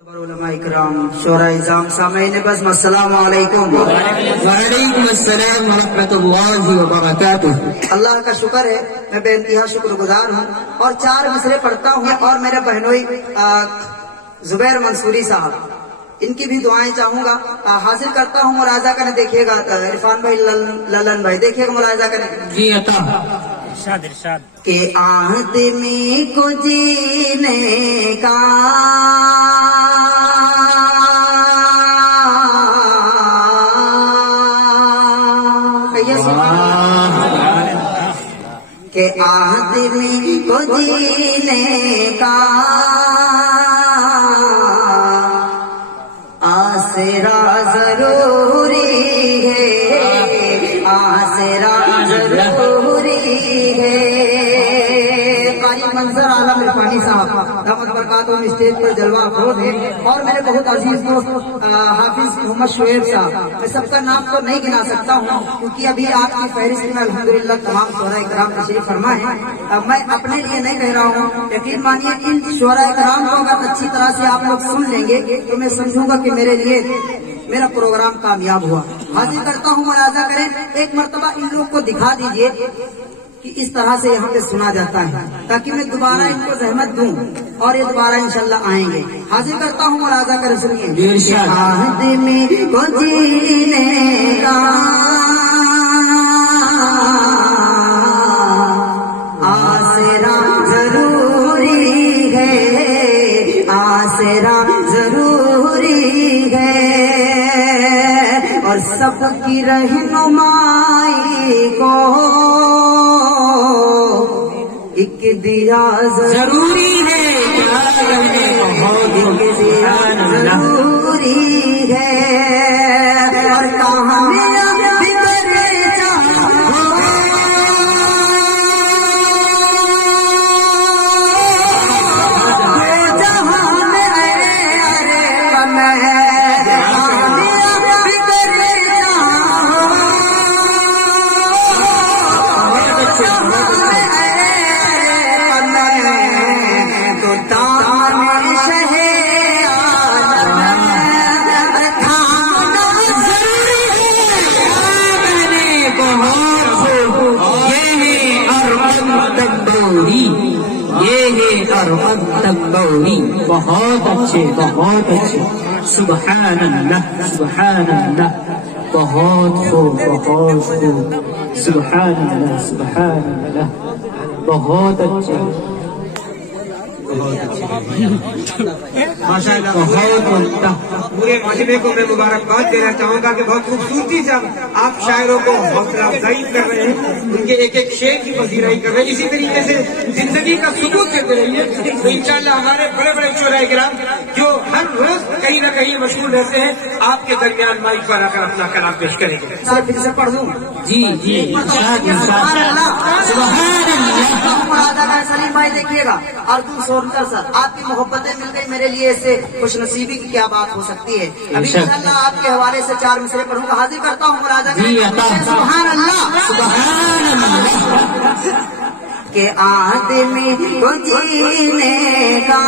علماء کرام شورا اعظام سامعین بس السلام علیکم وعلیکم السلام ورحمۃ اللہ وبرکاتہ۔ اللہ کا شکر ہے میں بے انتہا شکر گزار ہوں اور 4 مصرے پڑھتا ہوں اور میرے بہنوئی زبیر منصوری صاحب ان کی بھی دعائیں چاہوں گا، حاصل کرتا ہوں، ملاحظہ کریں، دیکھیے گا عرفان بھائی للن بھائی دیکھیے گا، ملاحظہ کریں جی عطا ارشاد کہ آدمی کو جینے کا کہ آدمی کو جینے کا آسرا ضروری ہے، آسرا ضروری ہے۔ قاری منظر عالم عرفانی صاحب دامت برکاتہ اسٹیج پر جلوہ افروز ہے، اور میرے بہت عزیز دوست حافظ محمد شعیب صاحب، میں سب کا نام تو نہیں گنا سکتا ہوں کیونکہ ابھی آپ کی فہرست میں الحمدللہ تمام شعراء کرام تشریف فرما ہے۔ میں اپنے لیے نہیں کہہ رہا ہوں، یقین مانیے ان شعراء کرام کو اگر اچھی طرح سے آپ لوگ سن لیں گے تو میں سمجھوں گا کہ میرے لیے میرا پروگرام کامیاب ہوا۔ حاضر کرتا ہوں، ملاحظہ کریں، ایک مرتبہ ان لوگ کو دکھا دیجئے کہ اس طرح سے یہاں پہ سنا جاتا ہے تاکہ میں دوبارہ ان کو زحمت دوں اور یہ دوبارہ انشاءاللہ آئیں گے۔ حاضر کرتا ہوں، ملاحظہ کریں، سنیے۔ آدمی کو جینے کا آسرا ضروری ہے، آسرا ضروری ہے، اور سب کی رہنمائی کو ایک دیا ضروری ہے، ایک دیا ضروری ہے، اور کہاں بہت اچھے، بہت اچھے، سبحان اللہ، سبحان اللہ، بہت خوب، بہت خوب، سبحان اللہ، سبحان اللہ، بہت اچھے، ماشاء اللہ، بہت عمدہ۔ پورے مجمع کو میں مبارکباد دینا چاہوں گا کہ بہت خوبصورتی سے آپ شاعروں کو حوصلہ افزائی کر رہے ہیں، ان کے ایک ایک شعر کی پذیرائی کر رہے ہیں، اسی طریقے سے زندگی کا ثبوت دیتے رہیے تو انشاءاللہ ہمارے بڑے بڑے شعراء کرام جو ہر روز کہیں نہ کہیں مشغول رہتے ہیں آپ کے درمیان مائک پر آ کر اپنا کلام پیش کریں گے۔ پھر سے پڑھ دوں؟ جی جی، ارشاد، ارشاد، سبحان اللہ۔ سلیم بھائی دیکھیے گا، ارجن سورنکر سر، آپ کی محبتیں مل گئی، میرے لیے اس سے خوش نصیبی کی کیا بات ہو سکتی ہے۔ ابھی انشاءاللہ آپ کے حوالے سے 4 مصرے پڑھوں گا، حاضر کرتا ہوں، ملاحظہ کریں، سبحان اللہ، سبحان اللہ۔ کہ آدمی کو جینے کا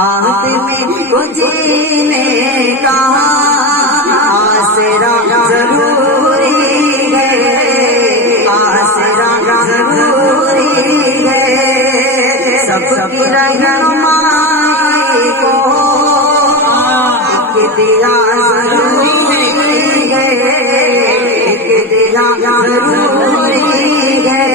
آدمی کو جینے کا آسرا ضروری ہے، آسرا ضروری ہے، سب کی رہنمائی کو ایک دیا ضروری ہے، ایک دیا ضروری ہے،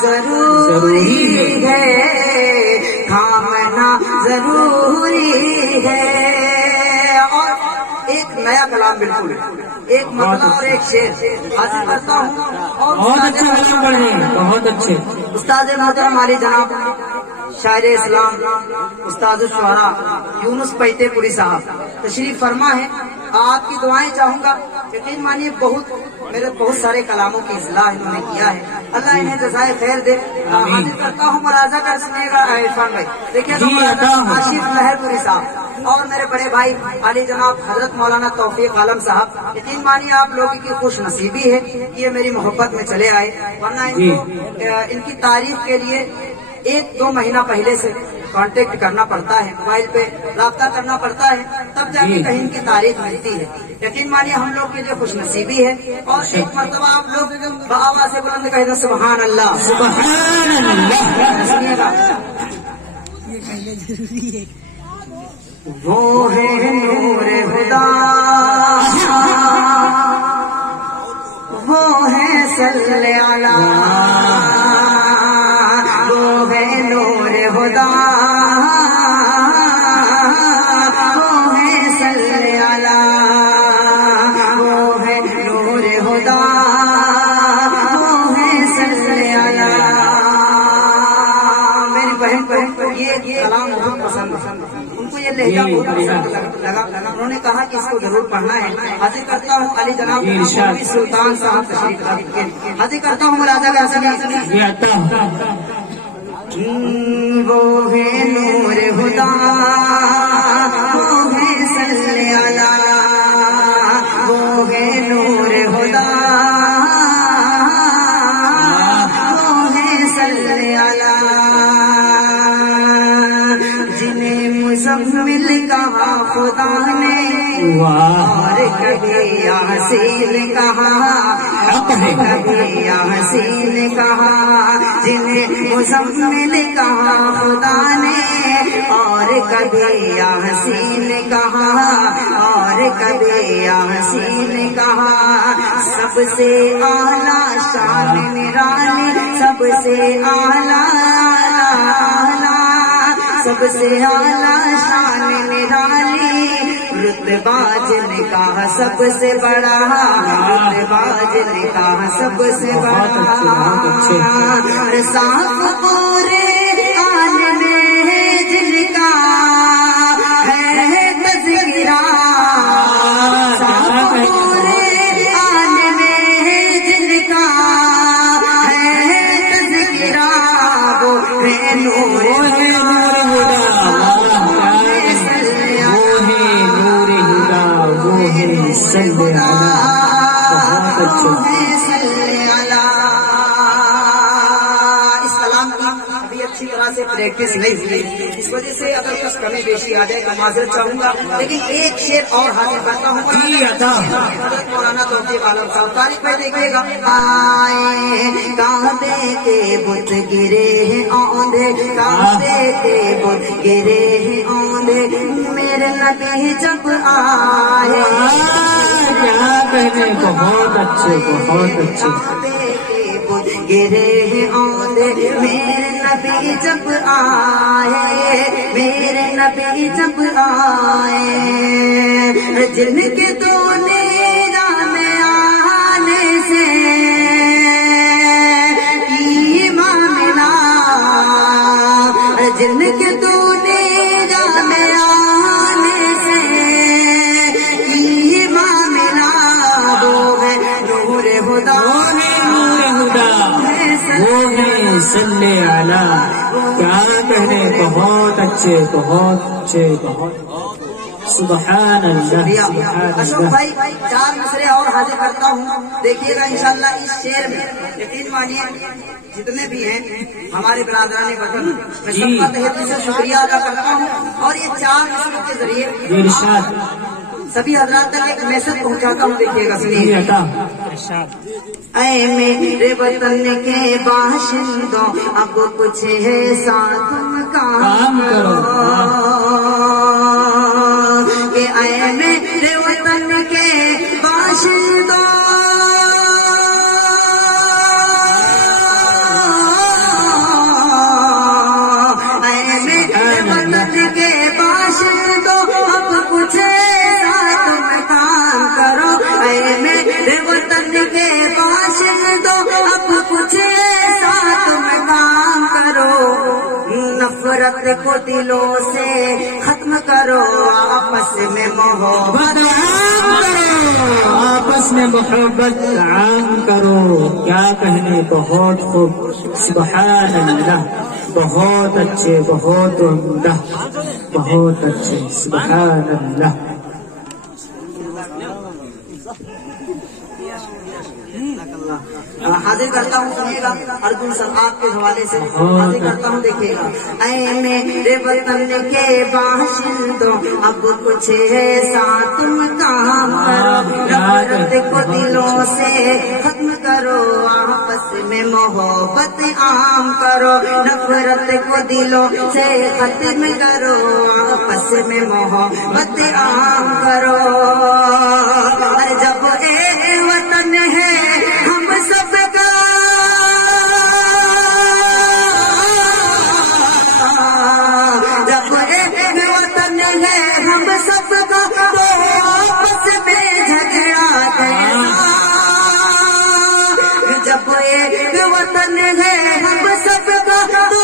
ضروری ہے ضروری ہے. اور ایک نیا کلام بالکل ایک مطلب اور ایک شعر حاصل کرتا ہوں. اور بہت اچھے کلام پڑھ رہے ہیں، بہت اچھے. استاد محترم علی جناب شاعر اسلام استاد الشعراء یونس پیتے پوری صاحب تشریف فرما ہے. آپ کی دعائیں چاہوں گا. یقین مانیے میرے بہت سارے کلاموں کی اصلاح انہوں نے کیا ہے. اللہ انہیں جزائے خیر دے. حاضر کرتا ہوں ملاحظہ کر سکے گا عرفان بھائی. دیکھیے آشف لہر پوری صاحب اور میرے بڑے بھائی علی جناب حضرت مولانا توفیق عالم صاحب. یقین مانیے آپ لوگوں کی خوش نصیبی ہے کہ یہ میری محبت میں چلے آئے، ورنہ ان کی تعریف کے لیے 1-2 مہینہ پہلے سے کانٹیکٹ کرنا پڑتا ہے، موبائل پہ رابطہ کرنا پڑتا ہے، تب جا کے کہیں کی تعریف ملتی ہے. یقین مانیے ہم لوگ کے لیے خوش نصیبی ہے. اور ایک مرتبہ آپ لوگ بآواز سے بلند کہہ دو سبحان اللہ. سبحان اللہ. سنیے گا. وہ ہے نور خدا، وہ ہے صلی اللہ، وہ ہے نور خدا، وہ ہے صلی اللہ، وہ ہے نور خدا، وہ ہے صلی اللہ. میری بہن یہ کلام بہت پسند ان کو، یہ لہجہ بہت پسند لگا. انہوں نے کہا کہ اس کو ضرور پڑھنا ہے. حاضر کرتا ہوں علی جناب سلطان صاحب تشریف رکھتے ہیں. حاضر کرتا ہوں راجا کا وہ ہے نور خدا، وہ ہے صلی اللہ، وہ ہے نور خدا، وہ ہے صلی اللہ. جنہیں مزمل کہا خدا نے اور کبھی یاسین کہا، کبھی یاسین کہا. جنہیں مزمل کہا خدا نے اور کبھی یاسین کہا، اور کبھی یاسین کہا. سب سے اعلیٰ شان نرالی، سب سے اعلیٰ، سب سے اعلیٰ شان نرالی. رتبہ جن کا سب سے بڑا، رتبہ جن کا سب سے بڑا. صاف پورے عالم میں جن کا ہے تذکرہ، صاف پورے عالم میں جن کا ہے تذکرہ. وہ ہے نور پریکٹس نہیں ہوئی، اس وجہ سے اگر کچھ کمی بیشی آ جائے تو معذرت چاہوں گا. لیکن ایک شعر اور حاصل کرتا ہوں. مولانا توفیق عالم صاحب تاریخ میں دیکھیے گا. آئے کعبے کے بت گرے ہیں اوندے، کعبے کے بت گرے ہیں اوندے. میرے نبی جب آئے بہت اچھے، بہت اچھے. گرے ہیں اوندے. میرے نبی جب آئے، میرے نبی جب آئے. جن کے تو نیران آنے سے ایمان ملا، جن کے تو نیران آنے سے ایمان ملا. وہ ہے نور خدا، وہ ہے صلی اللہ. کیا کہنے، بہت اچھے، بہت اچھے، بہت. سبحان اللہ، سبحان اشوک اللہ. بھائی 4 مصرے اور حاضر کرتا ہوں. دیکھیے گا انشاءاللہ اس شعر میں یقین مانیے جتنے بھی ہیں ہمارے برادران وطن، میں سب کا تہہ دل سے شکریہ ادا کرتا ہوں. اور یہ 4 مصروں کے ذریعے ارشاد سبھی حضرات تک ایک میسج پہنچاتا ہوں. دیکھیے گا، سنیے. اے میرے وطن کے باشندوں، اب کچھ ہے ساتھ کام کرو. کہ اے میرے وطن کے باشندوں، اے میرے وطن کو دلوں سے ختم کرو آپس میں محبت آپس میں محبت عام کرو. کیا کہنے، بہت خوب. سبحان اللہ. بہت اچھے، بہت عمدہ، بہت اچھے. سبحان اللہ. حاضر کرتا ہوں، سنیے گا ارجن صاحب کے حوالے سے حاضر کرتا ہوں. دیکھیے گا. اے میرے وطن کے باشندوں اب کچھ ایسا تم کام کرو، نفرت کو دلوں سے ختم کرو آپس میں محبت عام کرو. نفرت کو دلوں سے ختم کرو آپس میں محبت عام کرو. جب ایک وطن ہے ہم سب کا، جب ایک وطن ہے ہم سب کا، تو آپس میں جھگڑا کیسا. جب ایک وطن ہے ہم سب کا، تو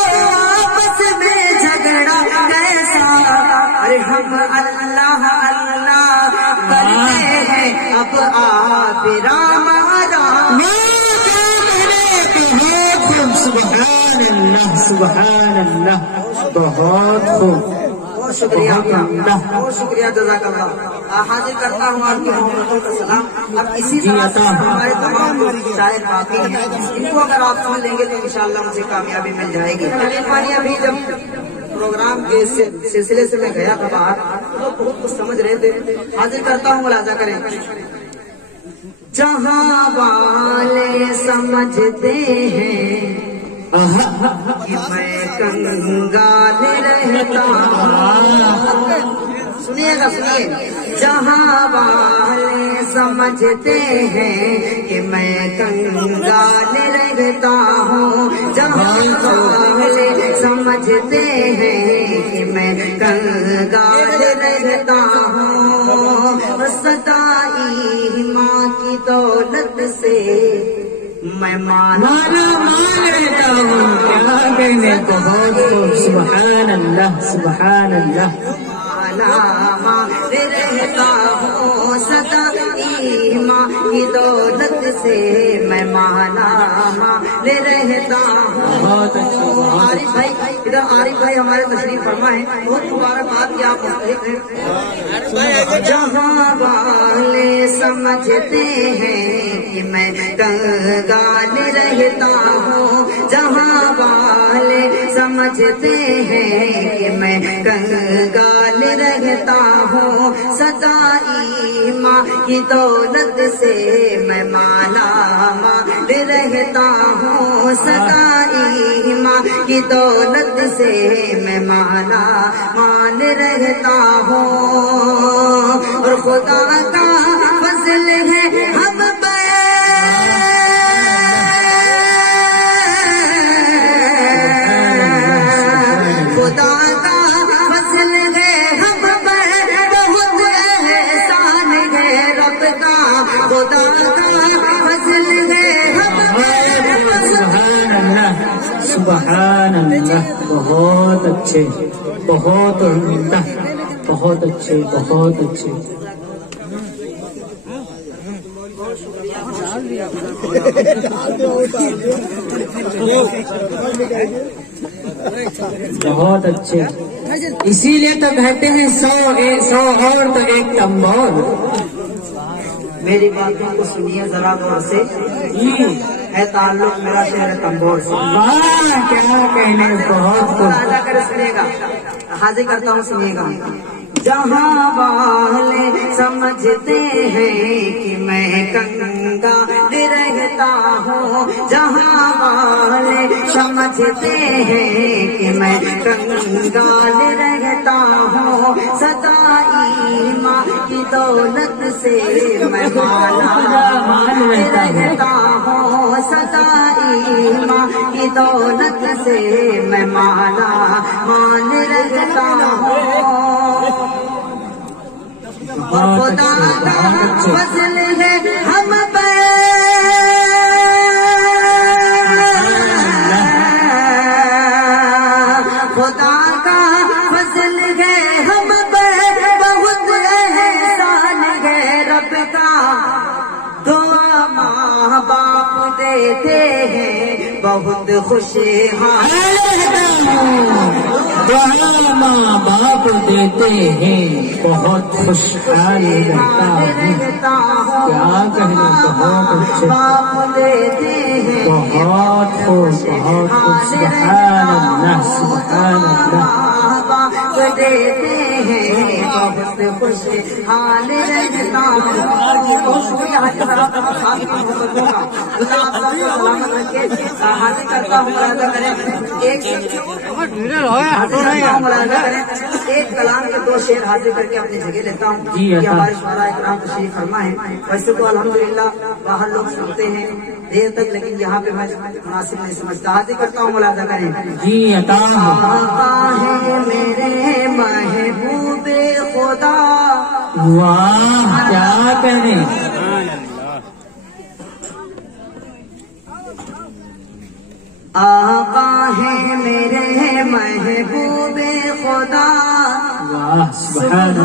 آپس میں جھگڑا کیسا. ارے ہم اللہ اللہ کرتے ہیں اب آپ رام رام. سبحان اللہ، سبحان اللہ. بہت خوب. بہت شکریہ، بہت شکریہ، جزاک اللہ. حاضر کرتا ہوں آپ کی محبتوں کا سلام. اب اسی طرح سے ہمارے تمام شاعر باقی ہیں، ان کو اگر آپ سن لیں گے تو انشاءاللہ مجھے کامیابی مل جائے گی. ابھی جب پروگرام کے سلسلے سے میں گیا تھا باہر، وہ بہت کچھ سمجھ رہے تھے. حاضر کرتا ہوں، ملاحظہ کریں. جہاں والے سمجھتے ہیں کہ میں کنگال رہتا ہوں. سنیے گا، سنیے. جہاں والے سمجھتے ہیں کہ میں کنگال رہتا ہوں. جہاں والے سمجھتے ہیں کہ میں کنگال رہتا ہوں. صدائی ماں کی دولت سے میں مالا مال رہتا ہوں. کیا کہنے، بہت خوب. سبحان اللہ، سبحان اللہ. مالا مال رہتا ہوں. صدائی ماں کی دولت سے میں مالا مال رہتا ہوں. بہت اچھا. عارف بھائی ادھر، عارف بھائی ہمارے تشریف فرما ہے. بہت مبارکباد کہ آپ مستحق ہیں. جہاں والے سمجھتے ہیں کہ میں کنگال رہتا ہوں. جہاں والے سمجھتے ہیں کہ میں کنگال رہتا ہوں. صدائی ماں کی دولت سے میں مالا مال رہتا ہوں. صدائی ماں کی دولت سے میں مالا مال رہتا ہوں. اور خدا کا فضل ہے ہم پر، خدا کا فضل ہے ہم پر، بہت احسان ہے رب کا. خدا کا فضل ہے ہم پر. سبحان اللہ، سبحان اللہ. بہت اچھے، بہت عمدہ، بہت اچھے، بہت اچھے. بہت اچھے. اسی لیے تو کہتے ہیں 100 اور تو ایک تمبور. میری باتوں کو سنیے ذرا غور سے. ہے تعلق میرا شہر تمبور سے. واہ، کیا کہنے، بہت خوب. راجا کر سنیے گا. حاضر کرتا ہوں، سنیے گا. جہاں والے سمجھتے ہیں کہ میں کنگال رہتا ہوں. جہاں والے سمجھتے ہیں کہ میں کنگال رہتا ہوں. صدائی ماں کی دولت سے میں مالا مال رہتا ہوں. صدائی ماں کی دولت سے میں مالا مال رہتا ہوں. خدا کا فضل ہے ہم پر، خدا کا ہیں بہت خوشحال دعا ماں باپ دیتے ہیں بہت خوشحال رہتا ہوں کیا کہنا بہت اچھے باپ دیتے ہیں بہت خوش بہت خوش سبحان اللہ سبحان اللہ باپ دیتے ہیں بہت خوشحال رہتا ایک کلام کے دو شعر حاضر کر کے اپنی جگہ لیتا ہوں کہ ہمارے شعراء اکرام تشریف فرما ہے. ویسے تو الحمدللہ باہر لوگ سنتے ہیں دیر تک لیکن یہاں پہ میں مناسب نہیں سمجھتا. حاضر کرتا ہوں ملاحظہ کریں. جی عطا آقا ہے میرے محبوب خدا واہ کیا کہنے آقا ہے میرے محبوب خدا واہ سبحان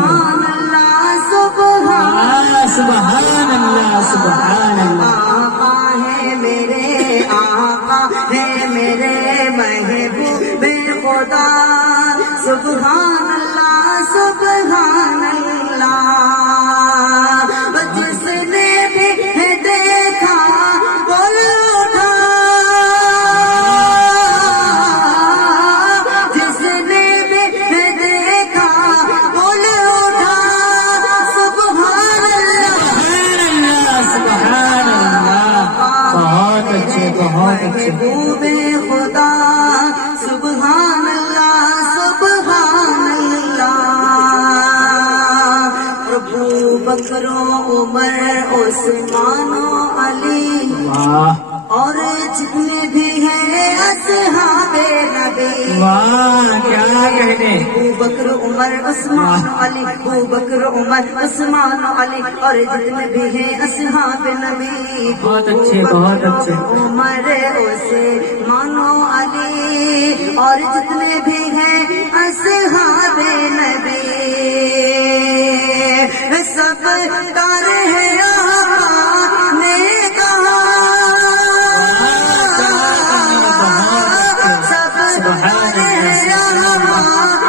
اللہ سبحان اللہ سبحان اللہ سبحان اللہ آقا ہے میرے محبوب خدا سبحان اللہ سبحان اللہ. جس نے بھی دیکھا بول اٹھا جس نے بھی دیکھا بول اٹھا سبحان اللہ سبحان اللہ بہت اچھے بہت اچھے محبوب خدا سبحان اللہ سبحان اللہ. ابو بکر و عمر عثمان و علی واہ اور جتنے بھی ہیں اصحاب نبی واہ کیا کہنے ابو بکر عمر عثمان و علی ابو بکر عمر عثمان و علی اور جتنے بھی ہیں اصحاب نبی بہت اچھے بہت اچھے عمر عثمان و علی اور جتنے بھی ہیں اصحاب نبی سب کر ہے آپ نے کہا سب کر ہے آپ